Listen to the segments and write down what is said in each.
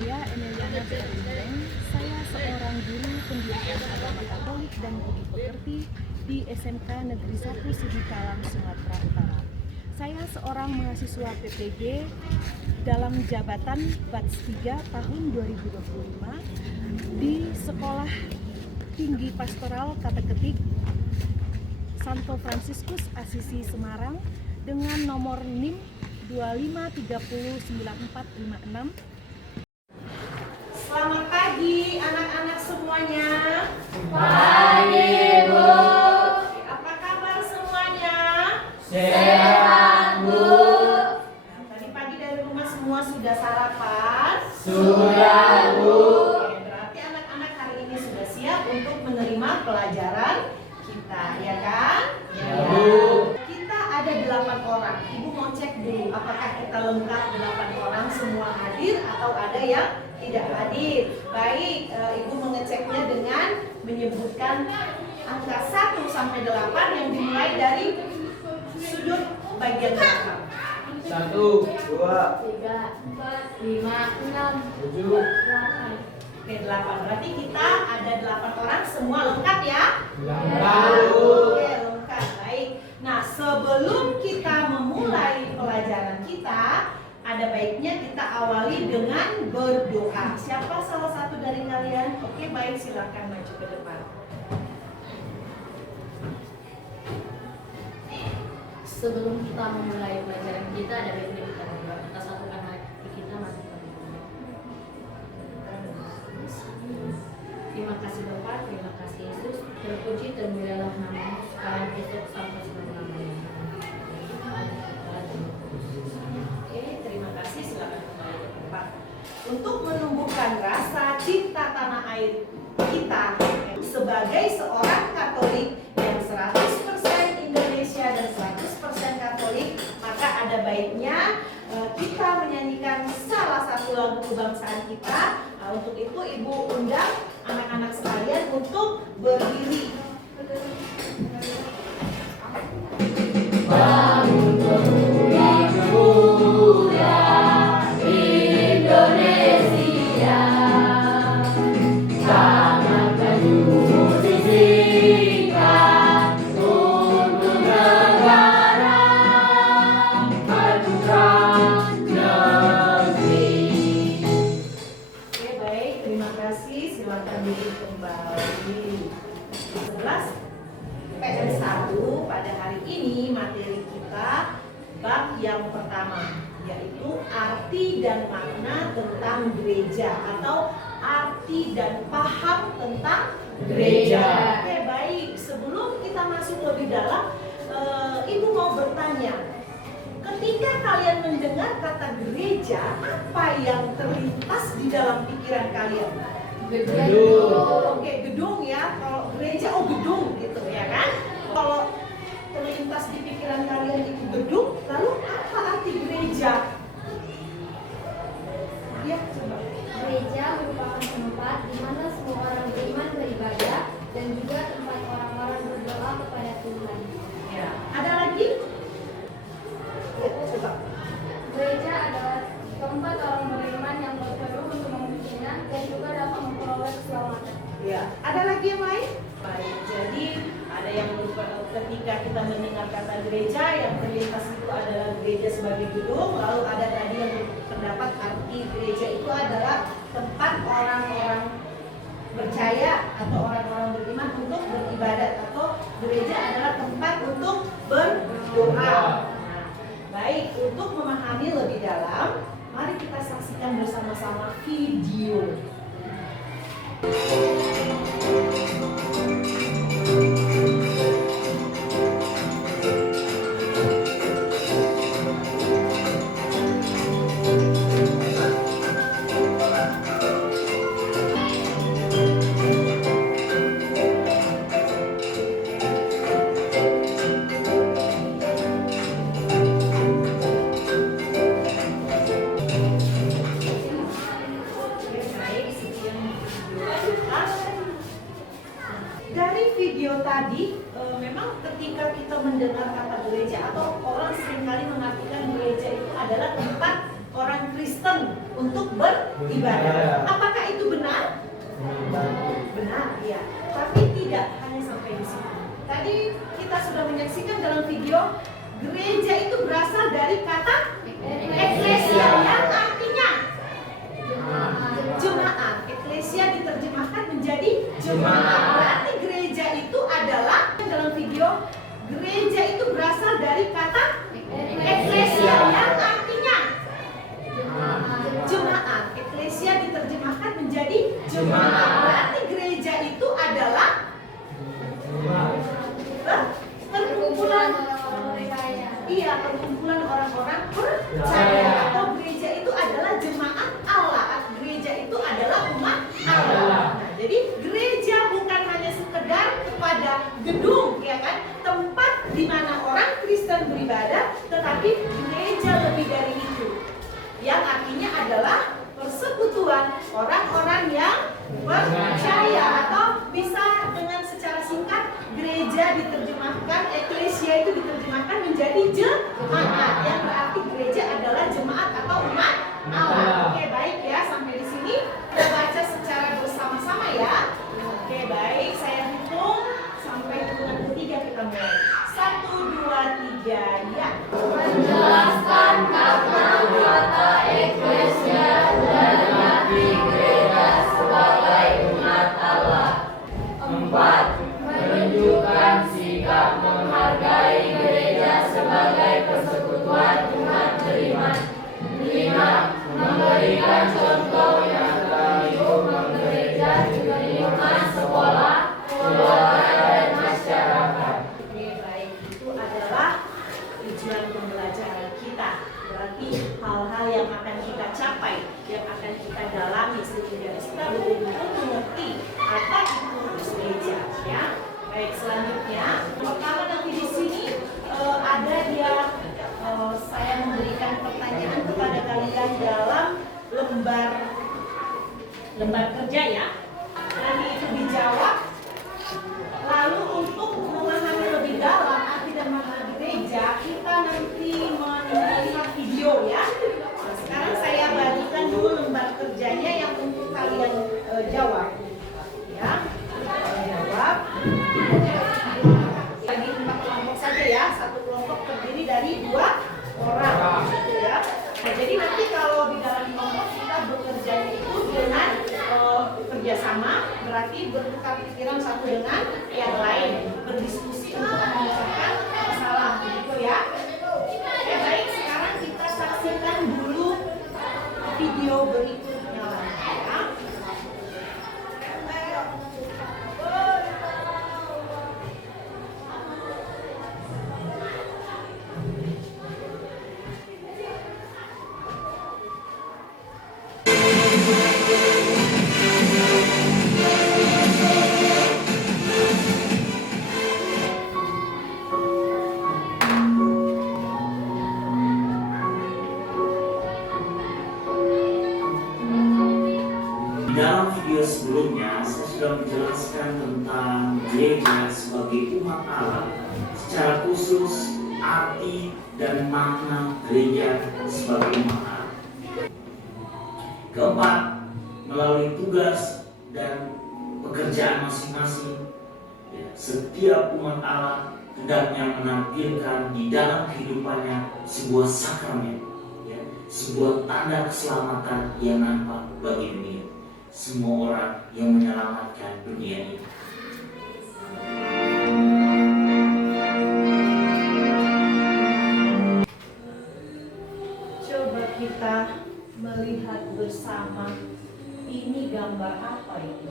Saya Emiliana Berlindeng. Saya seorang guru pendidikan agama Katolik dan budi pekerti di SMK Negeri 1 Sidikalang, Sumatera Utara. Saya seorang mahasiswa PPG dalam jabatan Batch 3 tahun 2025 di Sekolah Tinggi Pastoral Kateketik Santo Fransiskus Asisi Semarang dengan nomor NIM 25309456. Selamat pagi anak-anak semuanya. Pagi, Bu. Apa kabar semuanya? Sehat, Bu. Nah, tadi pagi dari rumah semua sudah sarapan? Sudah, Bu. Oke, berarti anak-anak hari ini sudah siap untuk menerima pelajaran kita, ya kan? Ya, Bu. Kita ada 8 orang. Ibu mau cek dulu apakah kita lengkap 8 orang semua hadir atau ada yang tidak hadir. Baik, Ibu mengeceknya dengan menyebutkan angka 1 sampai 8 yang dimulai dari sudut bagian belakang. 1, 2, 3, 4, 5, 6, 7, 8. Oke, 8. Berarti kita ada 8 orang semua lengkap ya? lengkap, Bu. Oke, lengkap. Baik. Nah, sebelum kita memulai pelajaran kita, ada baiknya kita awali dengan berdoa. Siapa salah satu dari kalian? Oke, baik, silakan maju ke depan. Sebelum kita memulai pelajaran kita, ada baiknya kita berdoa. Kita satukan hati kita masuk ke dalam. Terima kasih Bapa, terima kasih Yesus. Terpuji termulialah namamu sekarang esok sampai selama-lamanya. Oke, terima kasih. Silakan kembali ke tempat. Untuk menumbuhkan rasa cinta tanah air kita sebagai seorang Katolik yang 100% Indonesia dan 100% Katolik, maka ada baiknya kita menyanyikan salah satu lagu kebangsaan kita. Nah, untuk itu Ibu undang anak-anak sekalian untuk berdiri. Bangun pemuda Indonesia, sangat baju musisikan untuk negara, majukan negeri. Oke, baik, terima kasih. Silakan duduk kembali. 11 PS1 pada hari ini materi kita bab yang pertama, yaitu arti dan makna tentang gereja atau arti dan paham tentang gereja. Oke, baik. Sebelum kita masuk lebih dalam, Ibu mau bertanya. Ketika kalian mendengar kata gereja, apa yang terlintas di dalam pikiran kalian? Gedung. Oke, gedung ya. Kalau gereja, oh gedung gitu ya kan? Kalau terlintas di pikiran kalian itu gedung, lalu apa arti gereja? Ya, coba. Gereja merupakan tempat di mana semua orang beriman beribadah dan juga tempat orang-orang berdoa kepada Tuhan. Ya. Ada lagi? Ya, coba. Gereja adalah tempat orang beriman yang berseru untuk memujinya dan juga dapat memperoleh keselamatan. Ya. Ada lagi yang lain? Baik. Jadi ada yang ketika kita mendengar kata gereja, yang terlintas itu adalah gereja sebagai gedung. Lalu ada tadi yang berpendapat arti gereja itu adalah tempat orang-orang percaya atau orang-orang beriman untuk beribadat, atau gereja adalah tempat untuk berdoa. Nah, baik, untuk memahami lebih dalam, mari kita saksikan bersama-sama video. Dari video tadi, memang ketika kita mendengar kata gereja, atau orang seringkali mengartikan gereja itu adalah tempat orang Kristen untuk beribadah. Apakah itu benar? Benar, ya. Tapi tidak hanya sampai di sini. Tadi kita sudah menyaksikan dalam video, gereja itu berasal dari kata eklesia yang artinya jemaat. Eklesia diterjemahkan menjadi jemaat. Berarti gereja itu adalah, dalam video, gereja itu berasal dari kata eklesia yang artinya jemaat. Eklesia diterjemahkan menjadi jemaat. Berarti gereja itu adalah perkumpulan, iya, perkumpulan orang-orang percaya. Atau gereja itu adalah jemaat Allah. Gereja itu adalah umat Allah. Nah, jadi gereja bukan hanya sekedar kepada gedung, ya kan, tempat di mana orang Kristen beribadah, tetapi gereja lebih dari itu, yang artinya adalah persekutuan orang-orang yang percaya. Atau bisa dengan secara singkat, gereja diterjemahkan, eklesia itu diterjemahkan menjadi jemaat, yang berarti gereja adalah jemaat atau umat Allah. Oke, baik ya, sampai di sini kita baca secara bersama-sama ya. Oke, baik, saya hitung sampai hitungan ketiga, kita mulai. 1, 2, 3, ya. Menjelaskan kata eklesia dan arti gereja sebagai umat Allah. 4. Menunjukkan sikap menghargai gereja sebagai persekutuan umat beriman. 5. Memberikan contoh yang hidup gereja di lingkungan sekolah, keluarga, dan masyarakat. Oke, baik, itu adalah tujuan pembelajaran kita. Berarti hal-hal yang akan kita capai, yang akan kita dalami sehingga kita betul-betul mengerti apa itu gereja, ya. Baik, selanjutnya pertama nanti di sini ada dia, saya memberikan pertanyaan kepada kalian dalam lembar kerja, ya. Nanti itu dijawab. Lalu untuk memahami lebih dalam arti dan makna gereja, kita nanti melihat video, ya. Nah, sekarang saya bagikan dulu lembar kerjanya yang untuk kalian jawab, ya. Jawab. Bagi 4 kelompok saja, ya. Satu kelompok terdiri dari 2 orang, gitu ya. Nah, jadi nanti kalau di dalam kelompok kita bekerjanya itu dengan kerjasama, berarti bertukar pikiran satu dengan yang lain, berdiskusi untuk menyelesaikan masalah, gitu ya. Oke, baik, sekarang kita saksikan dulu video berikutnya lagi, ya. Dalam video sebelumnya, saya sudah menjelaskan tentang gereja sebagai umat Allah, secara khusus arti dan makna gereja sebagai umat Allah. Keempat, melalui tugas dan pekerjaan masing-masing, setiap umat Allah hendaknya menampilkan di dalam kehidupannya sebuah sakramen, sebuah tanda keselamatan yang nampak bagi dunia. Semua orang yang menyelamatkan dunia ini. Coba kita melihat bersama, ini gambar apa ini?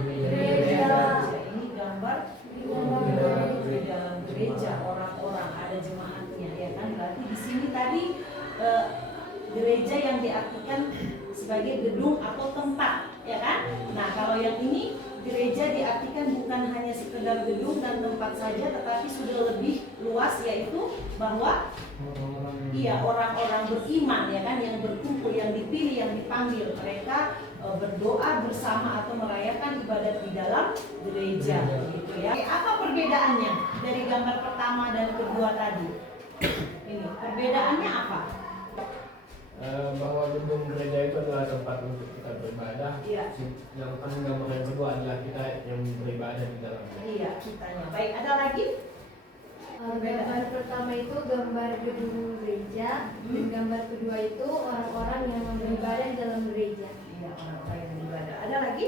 Gereja. Ini gambar di dalam gereja, orang-orang, ada jemaatnya, ya kan? Berarti di sini tadi gereja yang diartikan sebagai gedung atau tempat, ya kan? Nah, kalau yang ini gereja diartikan bukan hanya sekedar gedung dan tempat saja, tetapi sudah lebih luas, yaitu bahwa orang-orang beriman, ya kan, yang berkumpul, yang dipilih, yang dipanggil, mereka berdoa bersama atau merayakan ibadat di dalam gereja, gitu ya. Apa perbedaannya dari gambar pertama dan kedua tadi? Ini perbedaannya apa? bahwa gedung gereja itu adalah tempat untuk kita beribadah. Iya. Sedangkan gambar yang kedua adalah kita yang beribadah di dalamnya. Iya, kitanya. Baik, ada lagi? Gambar pertama itu gambar gedung gereja, dan gambar kedua itu orang-orang yang beribadah di dalam gereja. Iya, orang-orang yang beribadah. Ada lagi?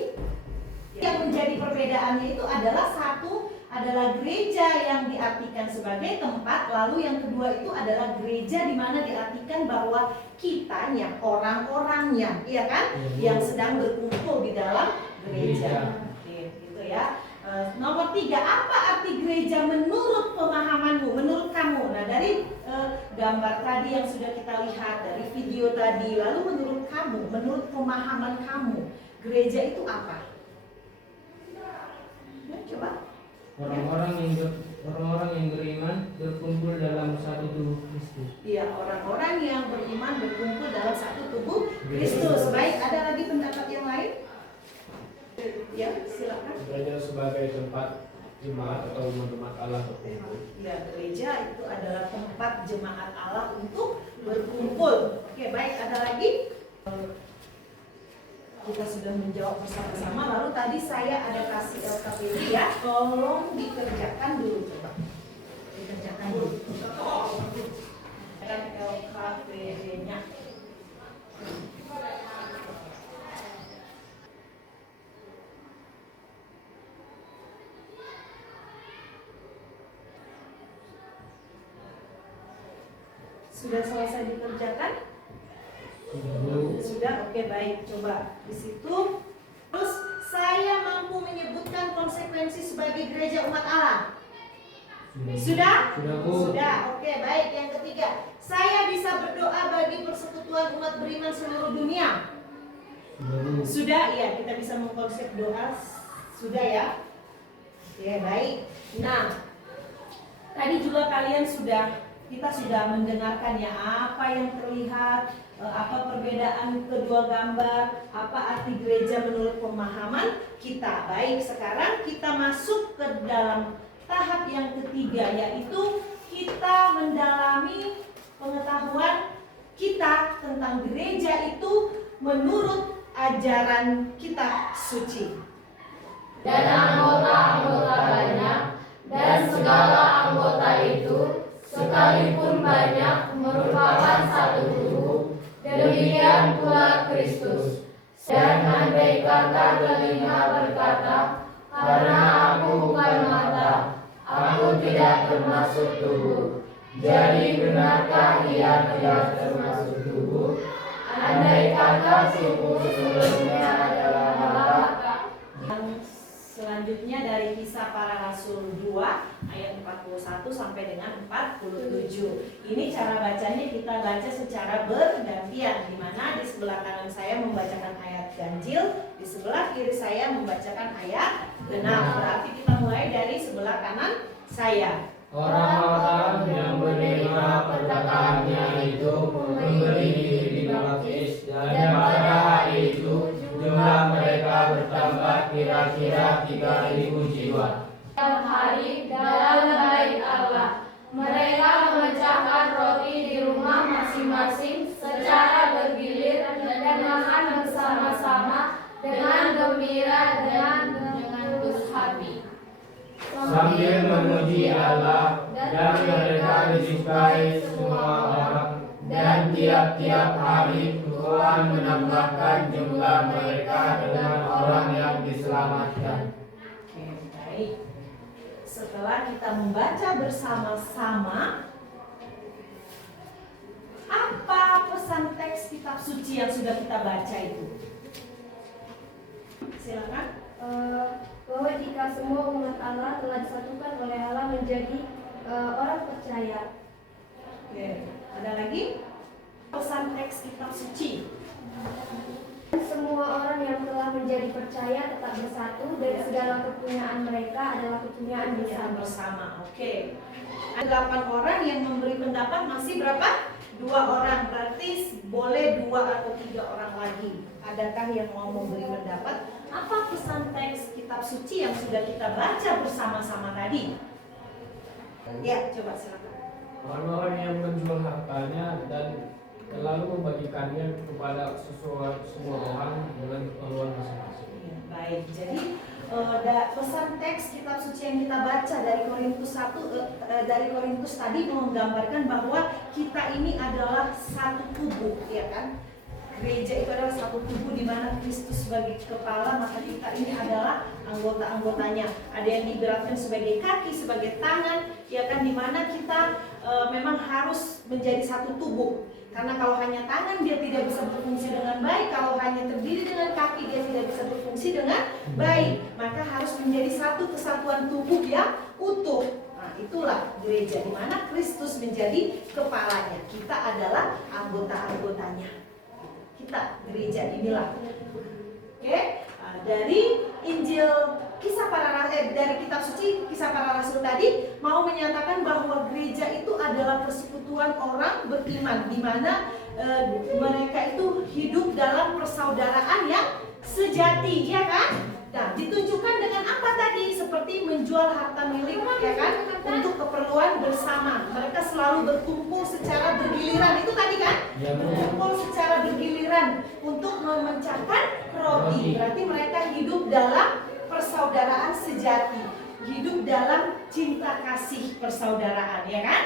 Yang menjadi perbedaannya itu adalah satu adalah gereja yang diartikan sebagai tempat, lalu yang kedua itu adalah gereja di mana diartikan bahwa kitanya, orang-orangnya, iya kan, yang sedang berkumpul di dalam gereja. Oke, gitu ya. Nomor 3, apa arti gereja menurut pemahamanmu, menurut kamu? Nah, dari gambar tadi yang sudah kita lihat, dari video tadi, lalu menurut kamu, menurut pemahaman kamu, gereja itu apa? Ya, coba. Orang-orang yang beriman berkumpul dalam satu tubuh Kristus. Iya, orang-orang yang beriman berkumpul dalam satu tubuh Kristus. Baik, ada lagi pendapat yang lain? Ya, silakan. Gereja sebagai tempat jemaat atau jemaat Allah berkumpul. Ya, gereja itu adalah tempat jemaat Allah untuk berkumpul. Oke, baik, ada lagi? Kita sudah menjawab bersama-sama. Lalu tadi saya ada kasih LKPD ya. Tolong dikerjakan dulu, coba. Dikerjakan dulu. Dan LKPD-nya. Sudah selesai dikerjakan? Sudah, oke, baik. Coba di situ. Terus saya mampu menyebutkan konsekuensi sebagai gereja umat Allah. Sudah? Sudah. Oke, baik. Yang ketiga, saya bisa berdoa bagi persekutuan umat beriman seluruh dunia. Sudah, iya, kita bisa mengkonsep doa. Sudah ya. Oke, baik. Nah, tadi juga kita sudah mendengarkan ya apa yang terlihat, apa perbedaan kedua gambar, apa arti gereja menurut pemahaman kita. Baik, sekarang kita masuk ke dalam tahap yang ketiga, yaitu kita mendalami pengetahuan kita tentang gereja itu menurut ajaran kitab suci. Dan anggota-anggota banyak, dan segala anggota itu sekalipun banyak merupakan satu tubuh, demikian pula Kristus. Dan andai kata telinga berkata, karena aku bukan mata, aku tidak termasuk tubuh. Jadi benarkah ia tidak termasuk tubuh? Andai kata tubuh seluruhnya adalah mata. Selanjutnya dari Kisah Para Rasul 2 ayat 41 sampai dengan 47. Ini cara bacanya kita baca secara bergantian, di mana di sebelah kanan saya membacakan ayat ganjil, di sebelah kiri saya membacakan ayat genap. Berarti kita mulai dari sebelah kanan saya. Orang-orang yang menerima perkataannya itu memberi diri dibaptis, dan pada hari itu jumlah mereka bertambah kira-kira 3.000 jiwa. Setiap hari dalam bait Allah, mereka memecahkan roti di rumah masing-masing secara bergilir dan makan bersama-sama dengan gembira dan dengan tulus hati. Sambil memuji Allah, dan mereka disukai semua orang, dan tiap-tiap hari Tuhan menambahkan jumlah mereka dengan orang yang diselamatkan. Oke, baik. Setelah kita membaca bersama-sama, apa pesan teks kitab suci yang sudah kita baca itu? Silakan. Bahwa jika semua umat Allah telah disatukan oleh Allah menjadi orang percaya. Oke, ada lagi? Pesan teks kitab suci. Semua orang yang telah menjadi percaya tetap bersatu dan segala kepunyaan mereka adalah kepunyaan Bersama. Oke. Ada 8 orang yang memberi pendapat, masih berapa? 2 orang. Berarti boleh 2 atau 3 orang lagi. Adakah yang mau memberi pendapat? Apa pesan teks kitab suci yang sudah kita baca bersama-sama tadi? Ya, coba silakan. Orang-orang yang menjual hartanya dan lalu membagikannya kepada semua orang dengan keperluan masing-masing. Ya, baik. Jadi pesan teks kitab suci yang kita baca dari Korintus 1 dari Korintus tadi menggambarkan bahwa kita ini adalah satu tubuh, ya kan? Gereja itu adalah satu tubuh di mana Kristus sebagai kepala, maka kita ini adalah anggota-anggotanya. Ada yang diibaratkan sebagai kaki, sebagai tangan, ya kan? Di mana kita memang harus menjadi satu tubuh. Karena kalau hanya tangan dia tidak bisa berfungsi dengan baik, kalau hanya terdiri dengan kaki dia tidak bisa berfungsi dengan baik. Maka harus menjadi satu kesatuan tubuh yang utuh. Nah, itulah gereja di mana Kristus menjadi kepalanya. Kita adalah anggota-anggotanya. Kita gereja inilah. Oke, dari Injil kisah para rasul, dari kitab suci kisah para rasul tadi mau menyatakan bahwa gereja itu adalah persekutuan orang beriman di mana mereka itu hidup dalam persaudaraan yang sejati, ya kan? Nah, ditunjukkan dengan apa tadi? Seperti menjual harta milik, ya kan? Untuk keperluan bersama. Mereka selalu berkumpul secara bergiliran. Itu tadi kan? Berkumpul secara bergiliran untuk memecahkan roti. Berarti mereka hidup dalam persaudaraan sejati. Hidup dalam cinta kasih persaudaraan, ya kan?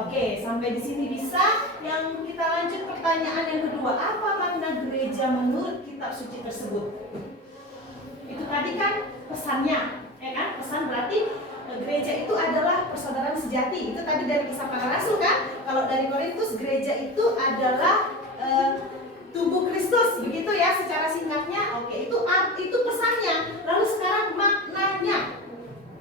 Oke, sampai di sini bisa. Yang kita lanjut pertanyaan yang kedua. Apa makna gereja menurut kitab suci tersebut? Itu tadi kan pesannya, ya kan? Pesan berarti gereja itu adalah persaudaraan sejati. Itu tadi dari kisah para rasul kan? Kalau dari Korintus, gereja itu adalah tubuh Kristus, begitu ya secara singkatnya. Oke, itu pesannya. Lalu sekarang maknanya.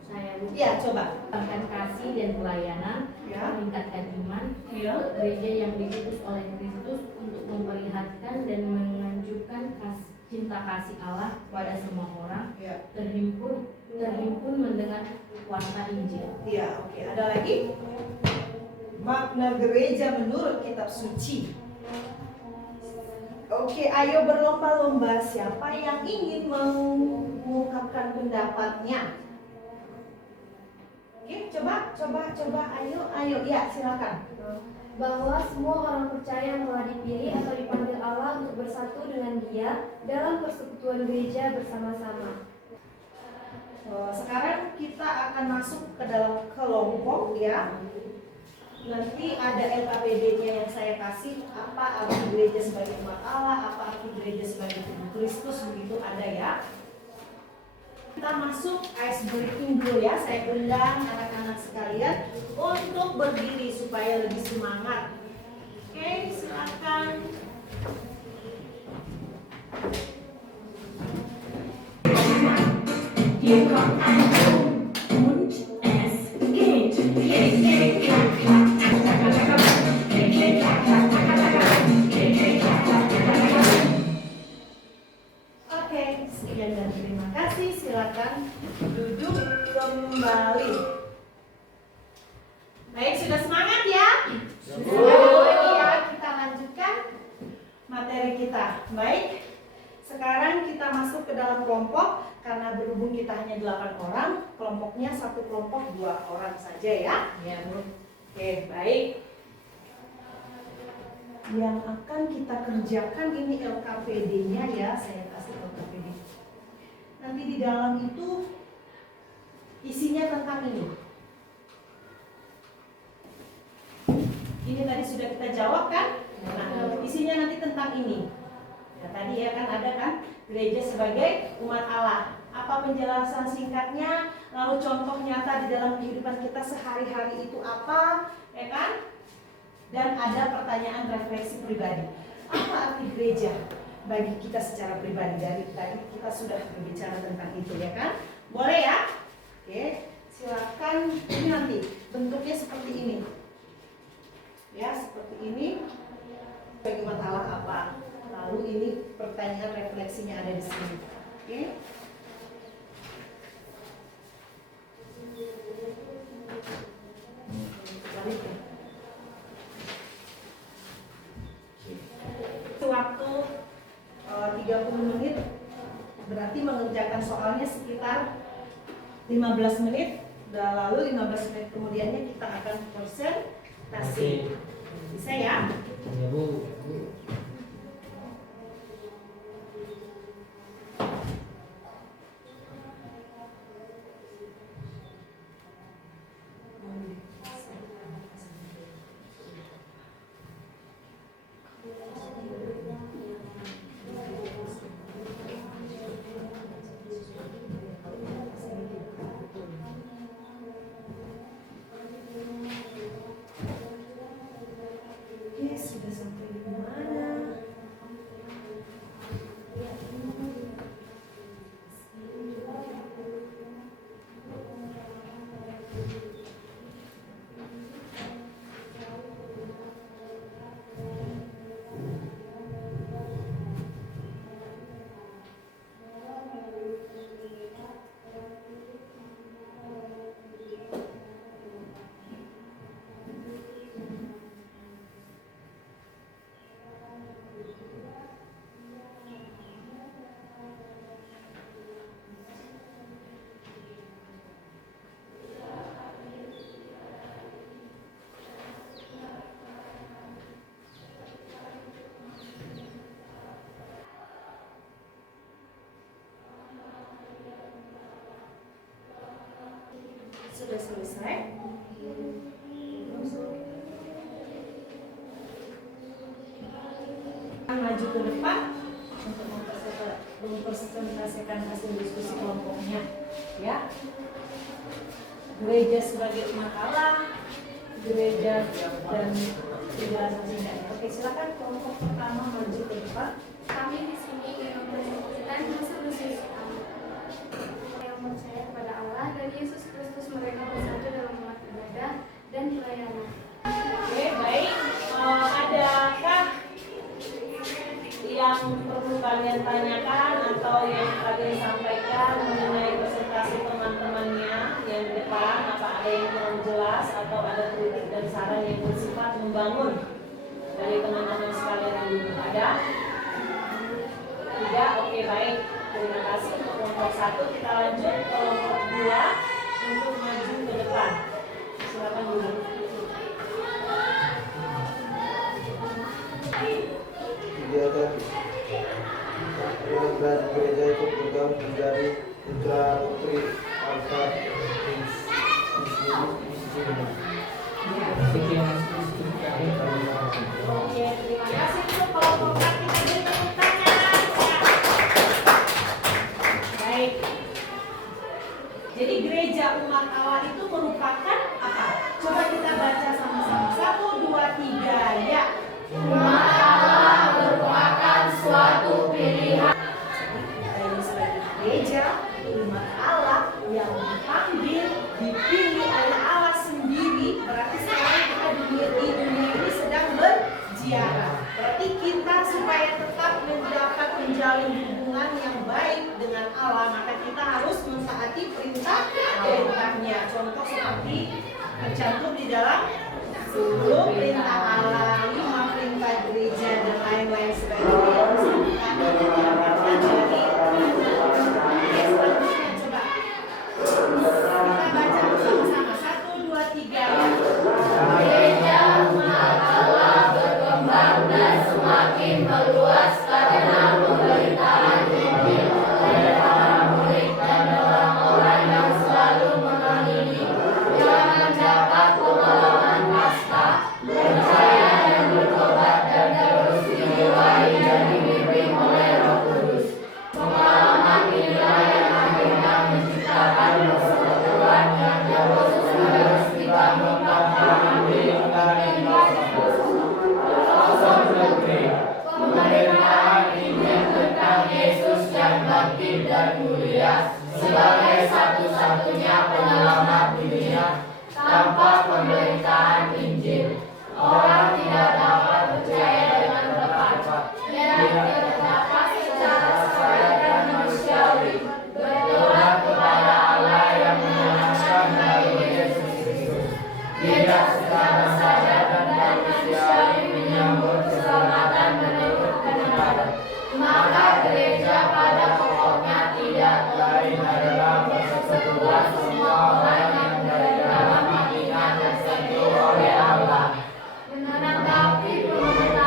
Saya Ya, coba. meningkatkan kasih dan pelayanan, Ya. meningkatkan iman, Ya. gereja yang diutus oleh Kristus untuk memperlihatkan dan menganjurkan cinta kasih Allah pada semua orang, Ya. terhimpun mendengar warta Injil. Iya, oke. Ada lagi? Makna gereja menurut kitab suci. Oke, ayo berlomba-lomba siapa yang ingin mengungkapkan pendapatnya. Oke, coba, ayo, ya silakan. Bahwa semua orang percaya yang telah dipilih atau dipanggil Allah untuk bersatu dengan Dia dalam persekutuan gereja bersama-sama. Sekarang kita akan masuk ke dalam kelompok, ya. Nanti ada LKPD-nya yang saya kasih. Apa arti gereja sebagai umat Allah, apa arti gereja sebagai tubuh Kristus, begitu ada ya. Kita masuk ice breaking dulu ya. Saya undang anak-anak sekalian untuk berdiri supaya lebih semangat. Oke, silakan. Hier kommt ein Ton und es geht. Klick, klick, klack, klack, tak, tak, tak, tak, tak. Klick, klick, klack, klack, tak, tak, tak, tak. Klick, klick, klack, klack, tak, tak, tak, tak. Oke, sekian dan terima kasih. Silakan duduk kembali. Baik, sudah semangat ya? Ya, kita lanjutkan materi kita. Baik, sekarang kita masuk ke dalam kelompok. Karena berhubung kita hanya 8 orang, kelompoknya satu kelompok 2 orang saja ya. Ya, Bu. Oke, baik. Yang akan kita kerjakan ini LKPD-nya ya, saya kasih LKPD. Nanti di dalam itu isinya tentang ini. Ini tadi sudah kita jawab kan? Nah, isinya nanti tentang ini. Ya, tadi ya kan ada kan gereja sebagai umat Allah. Apa penjelasan singkatnya? Lalu contoh nyata di dalam kehidupan kita sehari-hari itu apa? Ya kan? Dan ada pertanyaan refleksi pribadi. Apa arti gereja bagi kita secara pribadi? Dari tadi kita sudah berbicara tentang itu ya kan? Boleh ya? Oke, silakan. Ini nanti bentuknya seperti ini. Ya, seperti ini. Bagi umat Allah apa? Lalu ini pertanyaan refleksinya ada di sini. Oke? Balik ya. Waktu 30 menit berarti mengerjakan soalnya sekitar 15 menit. Dan lalu 15 menit kemudiannya kita akan presentasi. Bisa ya? Ya Bu. Oke, sudah sampai di mana? Sudah selesai? Maju ke depan untuk mempresentasikan hasil diskusi kelompoknya, ya. Gereja sebagai umat Allah, gereja dan penjelasan singkatnya. Oke, silakan kelompok pertama maju ke depan. Kami di sini ingin mempresentasikan hasil diskusi yang percaya kepada Allah dan Yesus Kristus, mereka bersatu dalam umat ibadah dan pelayanan. Oke, baik. Adakah yang perlu kalian tanyakan atau yang kalian sampaikan mengenai presentasi teman-temannya yang di depan? Apa ada yang kurang jelas atau ada kritik dan saran yang bersifat membangun dari teman-teman sekalian yang belum ada? Tidak? Oke, baik. Terima kasih untuk kelompok 1. Kita lanjut ke kelompok 2 untuk maju ke depan. Silakan dulu. Kegiatan program gereja itu program menjadi putra putri alfa Oke, terima kasih untuk kelompok praktik ini, tepuk tangan. Baik. Jadi gereja umat Allah itu merupakan apa? Coba kita baca sama-sama. 1, 2, 3, ya. Umat Allah merupakan suatu pilihan. Kita ini sebagai gereja umat Allah yang dipanggil, dipilih oleh Allah sendiri. Berarti sekarang kita di dunia ini sedang berziarah. Berarti kita supaya tetap mendapat menjalin hubungan yang baik dengan Allah, maka kita harus mentaati perintah-perintahnya. Contoh seperti tercantum di dalam 10 perintah Allah, 5 perintah gereja dan lain-lain sebagainya. Kita baca bersama-sama. 1, 2, 3. Gereja umat Allah berkembang dan semakin meluas karena pemberitaan Injil oleh para murid dan orang-orang yang selalu mengamini yang mendapat pengalaman pasca, percaya dan bertobat dan terus dijiwai dan dibimbing oleh Roh Kudus. Pengalaman inilah yang akhirnya menciptakan persekutuan yang terus-menerus dibangun tanpa pemberitaan Injil tentang Yesus yang bangkit dan mulia sebagai satu-satunya penyelamat dunia. Tanpa pemberitaan Injil, orang tidak dapat percaya dengan tepat. Ia tidak dapat secara sadar dan manusiawi berdoa kepada Allah yang menyelamatkan melalui Yesus Kristus. Tidak secara sadar dan manusiawi menyambut keselamatan menurut kebenaran. Maka gereja pada pokoknya tidak lain adalah persekutuan semua orang yang dari dalam hatinya tersentuh oleh Allah. Menanggapi pemerintahan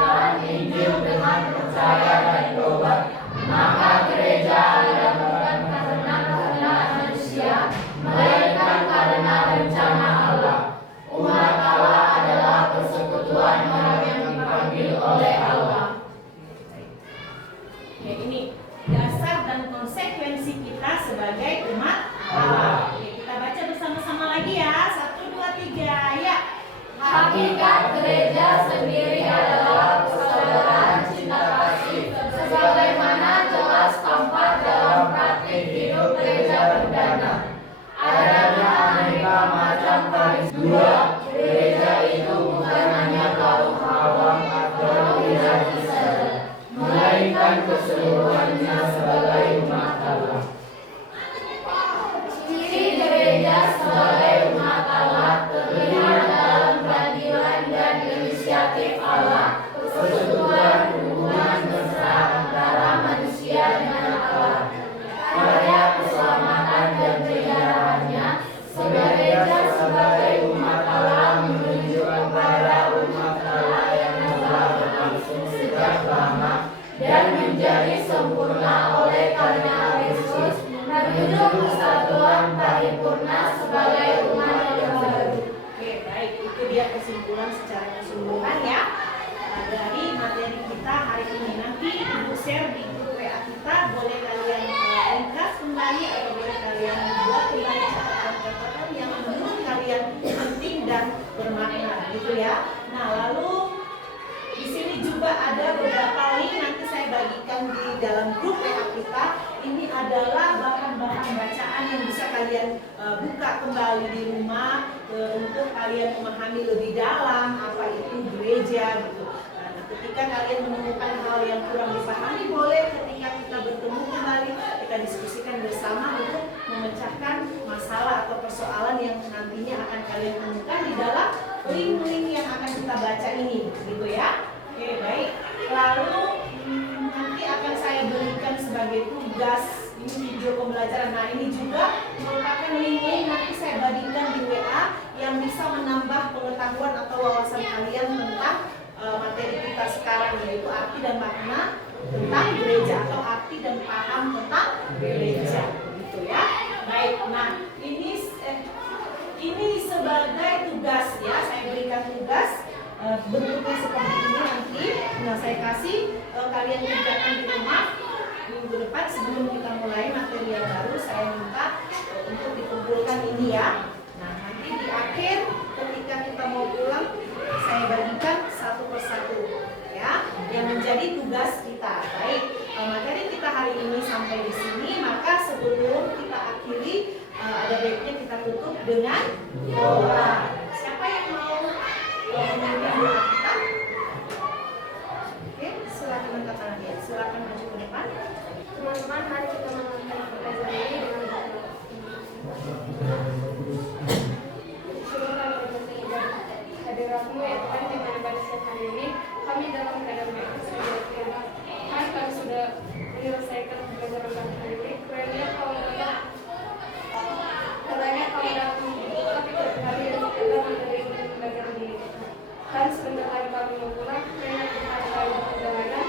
menuju kesatuan paripurna sebagai umat yang baru. Oke, baik. Itu dia kesimpulan secara keseluruhan ya dari materi kita hari ini. Nanti Ibu share di grup WA kita, boleh kalian ringkas kembali atau boleh kalian buat kembali catatan-catatan yang menurut kalian penting dan bermakna, gitu ya. Nah, lalu di sini juga ada beberapa link nanti saya bagikan di dalam grup WA kita. Ini adalah bahan-bahan bacaan yang bisa kalian buka kembali di rumah untuk kalian memahami lebih dalam apa itu gereja gitu. Nah, ketika kalian menemukan hal yang kurang dipahami, boleh ketika kita bertemu kembali kita diskusikan bersama untuk memecahkan masalah atau persoalan yang nantinya akan kalian temukan di dalam link-link yang akan kita baca ini, gitu ya. Oke, baik. Lalu nanti akan saya berikan sebagai tugas ini video pembelajaran. Nah, ini juga merupakan link-link nanti saya bagikan di WA yang bisa menambah pengetahuan atau wawasan kalian tentang materi kita sekarang, yaitu arti dan makna tentang gereja atau arti dan paham tentang gereja, gitu ya. Baik. Nah, ini sebagai tugas ya, saya berikan tugas bentuknya seperti ini nanti. Nah, saya kasih kalian kerjakan di rumah minggu depan sebelum kita mulai materi yang baru. Saya minta untuk dikumpulkan ini ya. Nah, nanti di akhir ketika kita mau pulang saya bagikan satu persatu ya, yang menjadi tugas kita. Baik, materi kita hari ini sampai di sini. Maka sebelum kita akhiri, ada baiknya kita tutup dengan doa. Siapa yang mau memimpin doa kita? Oke, silakan angkat tangan ya. Silakan maju ke depan. Teman-teman, mari kita menonton pelajaran ini dengan berdoa. Syukur kami atas hadiratmu ya Tuhan, di mana pada setiap hari ini kami dalam keadaan baik sebagai Tuhan. Kami sudah menyelesaikan pelajaran kami hari ini. Kiranya kau dapat membuka pikiran kami dan kita menerima pelajaran ini. Dan sebentar lagi kami mau pulang, kiranya kita kembali berjalanan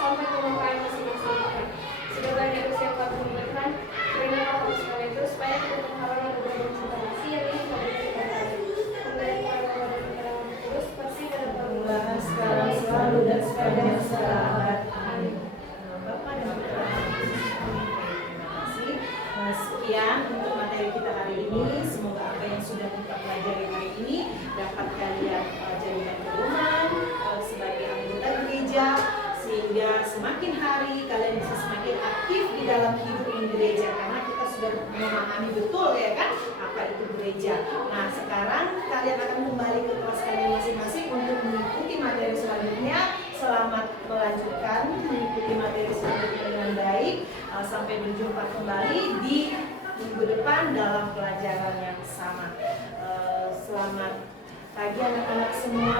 sampai ke rumah kami masing-masing. Sudah banyak usia kami memberikan, kiranya kau harus sekali itu supaya kita berharap dan bercinta kasih yang ini kau berikan kami. Kembali kepada Allah dan kepada Allah terus, pasti dan Permulaan sekarang selalu dan sepanjang segala abad. Amin. Bapak dan Putra terima kasih. Sekian untuk materi kita hari ini. Semoga apa yang sudah kita pelajari hari ini dapat kalian jadikan pedoman sebagai anggota gereja, sehingga semakin hari kalian bisa semakin aktif di dalam hidup gereja, karena kita sudah memahami betul ya kan apa itu gereja. Nah, sekarang kalian akan kembali ke kelas kalian masing-masing untuk mengikuti materi selanjutnya. Selamat melanjutkan mengikuti materi selanjutnya dengan baik. Sampai berjumpa kembali di minggu depan dalam pelajaran yang sama. Selamat pagi anak-anak semua.